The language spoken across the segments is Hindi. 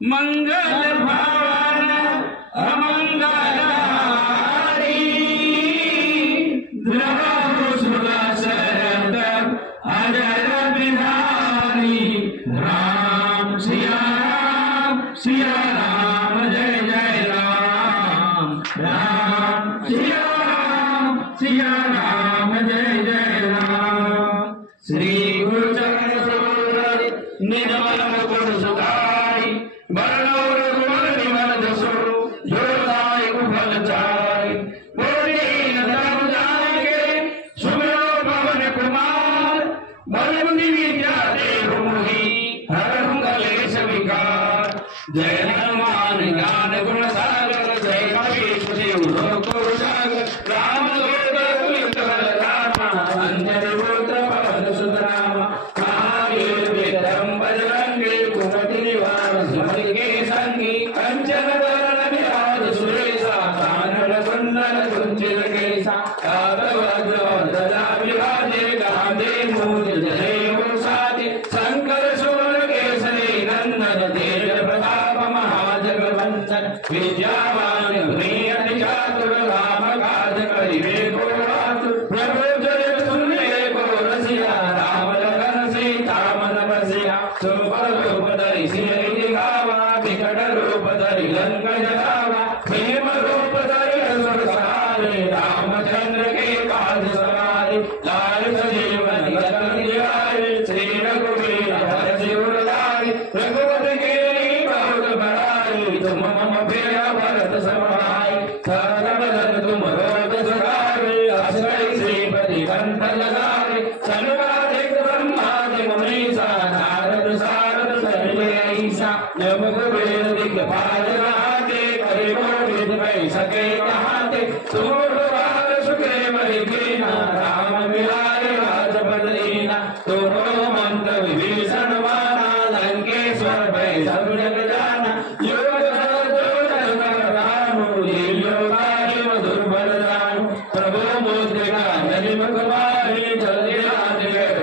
मंगल भवन अमंगल हारी द्रव सुदशरथ अजर बिहारी राम सिया राम जय जय राम राम सिया राम जय जय राम श्री गुरु चरण सरोवर निर्मल मुकुट सुधारी बरनौर कुंवर विमल जसो जोदाय कुफल चारि पूर्णीन धर्म जानेके सुमिरो पवन कुमार बलमुनि विद्या देहु मोहि हरहु कलेश विकार जय हनुमान ज्ञान गुण सागर जय कपीश शिव लोक उजागर राम दूत अतुलित बल धामा अंजनी पुत्र पवन सुत नामा महावीर विक्रम बजरंगी कुमति निवार सुमति के संगी कंचन वरण विराज सुरेशा कानन कुंडल कुंचित केसा काकवज्र ध्वजा विराजे गांधे मूल जनेऊ साधे शंकर सुर केसरी नंदन तेज प्रताप महाजगवंदन विद्यावान गुणी चातुर राम काज करिबे को आतुर प्रभु चरित सुनिए को रसिया राम लखन सीता मन बसिया सुपर रूप धरि सिय दिखावा विकट रूप धरि लंक जगावा भीम रूप धरि असुर संहारे रामचंद्र के काज सवारे लाल सजीवन लखन जियाए श्री रघुवीर हरषि उर लाए रघुपति कीन्ही बहुत बड़ाई तुम मम प्रिय भरत समाई सर्वदन तुम रोग सगारे असगई श्रीपति कंठ लगावे सनकादिक ब्रह्मादि मुनीसा नारद सारद सहित ऐसा नम कुबेर दिग्पाल रहाते परिमोहित भय सके कहाते तुम बाल सुग्रीव कीना राम मिलाए राजपद दीना तुमरो मंत्र विभीषण माना लंकेश्वर भय सब जग जाना योग राम लील्योगारि मधुर बल जानु प्रभु मुद्रिका ननि मुखमारी जल्दी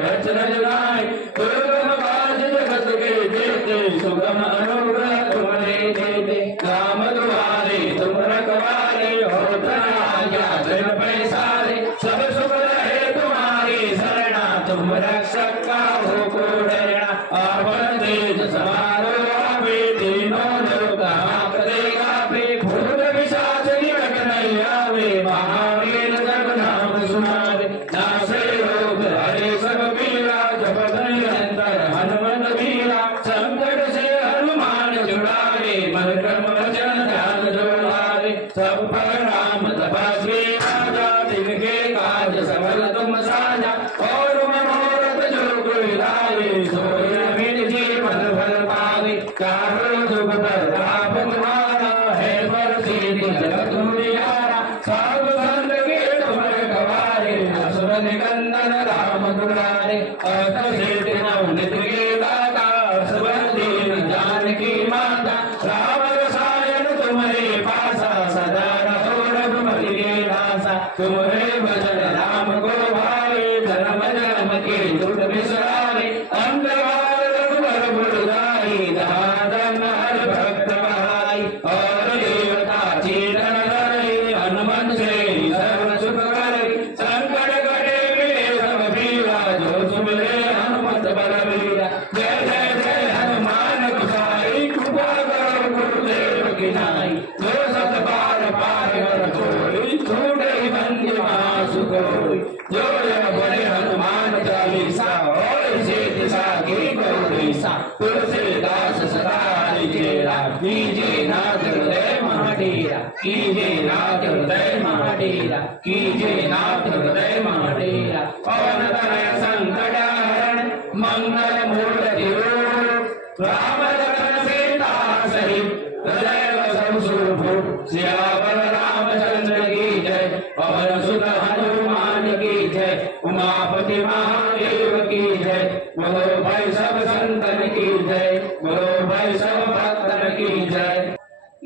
रचन जनाय दुर्गम काज जगत के जेते सुगम अनुग्रह तुम्हारे देते राम दुआरे तुम रखवारे हो आज्ञा बिन पैसारे सब सुख रहे तुम्हारी शरणा तुम रक्षक का हो को डरना आपन तेज समारो आवे तीनों लोक आपदे कापे भूत पिशाच निकट नहीं आवे महावीर जब नाम सुनावे नासे रोग हरे सब पीरा जपत निरंतर हनुमत वीरा संकट से हनुमान छुड़ावे मन कर्म वचन ध्यान जोड़ावे सब पर राम तपस्वी राजा तिनके काज सफल तुम साजा और मनोरथ जो कोई लाए सोई अमित जीवन फल पावे कारो जुग पर ताप तुम्हारा है पर सिद्धि जगत तुम्हारा साधु संत के तुम गवारे असुर निकंदन राम दुलारे अष्ट सिद्धि नवनीत के दाता सबदीन जानकी माता राम रसायन तुम्हारे पासा सदा रहो रघुपति के दासा तुम्हारे भजन राम को भावे धर्म जन्म के दुख बिसरावे अंतकाल रघुवर गुण गाई दादन हर भक्त भाई और देवता चीरन धरे हनुमत से सर्व सुख करे संकट कटे मिले सब पीरा जो सुमिरे हनुमत बलवीरा जय जय जय हनुमान गोसाई कृपा करो गुरुदेव की नाई जो सत बार पार कर कोई छूटे बंदी मासु कोई जो जग बड़े हनुमान चालीसा और इसे दिशा की गौरीसा तुलसीदास सदा हरिचेरा कीजे नाथ हृदय महाडीरा कीजे नाथ हृदय महाडीरा कीजे नाथ हृदय महाडीरा पवन तनय संकट हरण मंगल मूर्ति रूप राम लखन सीता सहित हृदय वसु सुरभु सियावर रामचंद्र की जय पवन सुत हनुमान की जय उमापति महादेव की जय बोलो भाई सब संतन की जय बोलो भाई सब भक्तन की जय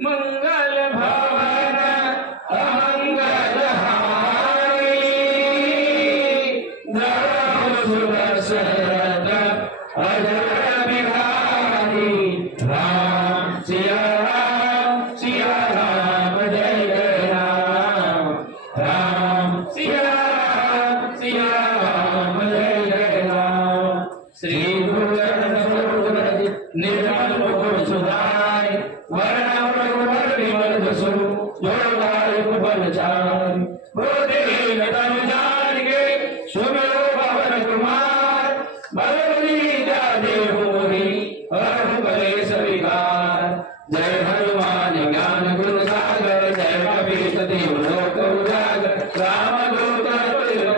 मंगल भवन अमंगल हारी सिया राम जय जय राम। राम सिया राम जय जय राम। श्री गुरु चरण सरोज रज निर्मल मुकुर सुधारि वरण रघुवर विमल जसु जो दायक बल चारि। बोधेन तनु जानिके सुमिरो पवन कुमार बलवती जादे होरी हरहु कलेश विकार। जय हनुमान ज्ञान गुण सागर जय कपीस देव लोक उजागर। रामदूत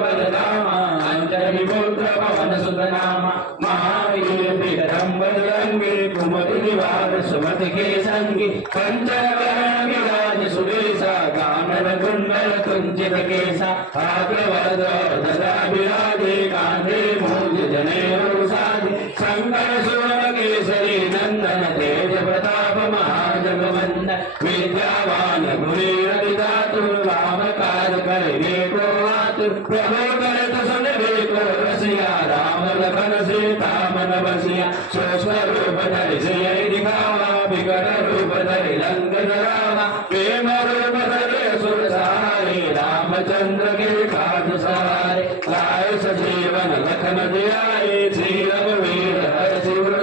बलरामा अंजनी पुत्र पवन सुत नामा। महावीर विक्रम बजरंगी कुमति निवार सुमति के संगी। कंचन वरण विराज सुरेशा कानन कुंडल कुंचित केसा। हाथ वरद सदा विराजे कांधे मूंज जनेऊ साजे। शंकर सुवन केसरी नंदन तेज प्रताप महाजगवंदन। विद्यावान गुणी रविदातु राम काज करे को आतुर। प्रभु करत सुन को रसिया राम लखन सीता मन बसिया। सो स्वरूप धरि सिय दिखावा विकट रूप धरि लंक जरावा। प्रेम रूप धरि असुर सहारे रामचंद्र के काज सहारे। लाए सजीवन लखन जियाए श्री रघुवीर हर्षि उर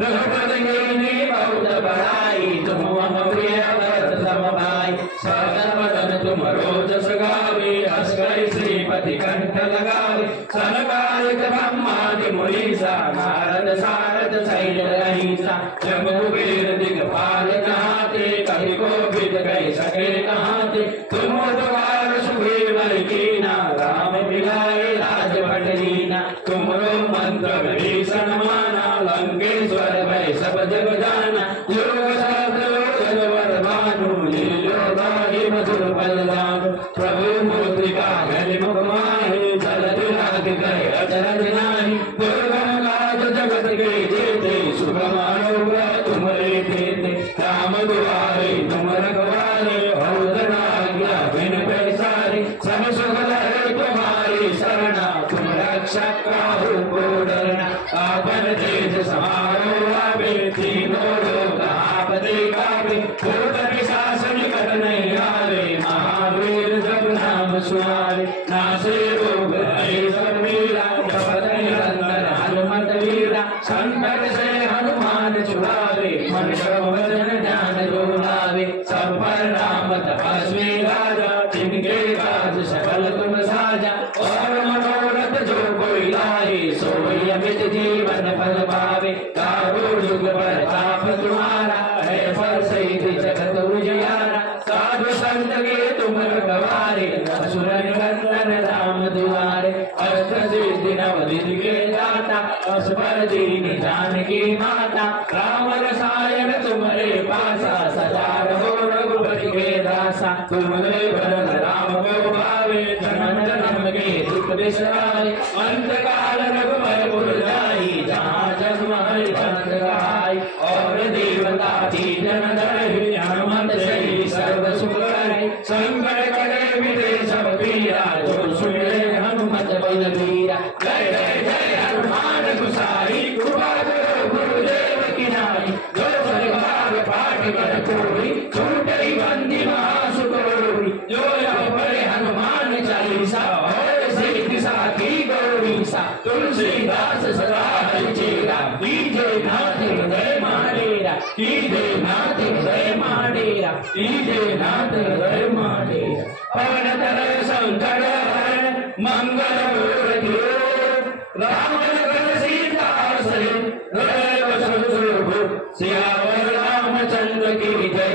रघुपति कीन्ही बहुत बड़ाई। तुम मम प्रिय भरत सम भाई। सदा बदन तुम रोजस गावे हंस कर श्रीपति कंठ लगावे। सनकालिक ब्रह्मादि मुनीसा नारद सारद सहित अहिंसा। जम्बू कुबेर दिगपाल कहाते कवि कोविद कह सके कहाते। तुम द्वार सुग्रीव कीना राम मिलाए राजपट लीना। तुमरो मंत्र विभीषण माना लंकेश्वर भय सब जग जाना। योग सहस्र योजन वर भानु लीलो गाहि मधुर फल दानु। प्रभु मुद्रिका गति मुख माहि जलधि लाग गए अचरज नाहि। दुर्गम काज जगत के जेते सुगम अनुग्रह तुम्हारे देते। राम दुआरे तुम रखवारे और आज्ञा बिन पैसारे। सब सुख लहै तुम्हारी शरणा तुम रक्षक काहू को डरना। आपन तेज समारो आवे तीनों लोक आपदे गावे। भूत पिशाच निकट नहीं आवे महावीर जब नाम सुनावे। नासे रोग हरे सब मीरा जपत निरंतर हनुमत वीरा। संकट से हनुमान छुड़ावे मन क्रम वचन ध्यान जो लावे। सब पर राम तपस्वी राजा जिनके काज सकल तुम साजा। और मनोरथ जो कोई लाए सोई अमित जीवन फल पावे। कारुण युग प्रताप तुम्हारा है पर सही जगत उजियारा। साधु संत के तुम रखवारे असुर निकंदन राम दुआरे। अष्ट सिद्धि नवनिधि के दाता असबर दीन जानकी माता। राम रसायन तुम्हारे पासा सदा रहो रघुपति के दासा। तुम्हारे भरत राम को भावे जन्म जन्म के दुख बिसराए। अंत काल रघुवर पुर जाई जहाँ जन्म हरि भक्त गाई। और देवता की जन धरि हनुमत से सर्व सुख करे। संकट करे मिटे सब पीरा जो सुने हनुमत बल वीरा। जय जय जय हनुमान गोसाई कृपा करो गुरुदेव की नाई। जो सरिभाग पाठ कर कोई छूटई बंदी महासुख होई। जो यह पढ़े हनुमान चालीसा और सिद्धि साखी गौरीसा। तुलसीदास सदा हरिचेरा कीजे नाथ हृदय माडेरा। कीजे नाथ हृदय माडेरा। कीजे नाथ हृदय माडेरा। पवन तनय संकट हरण मंगल मूर्ति राम लखन सीता सहित हृदय वसु सियावर रामचंद्र की जय।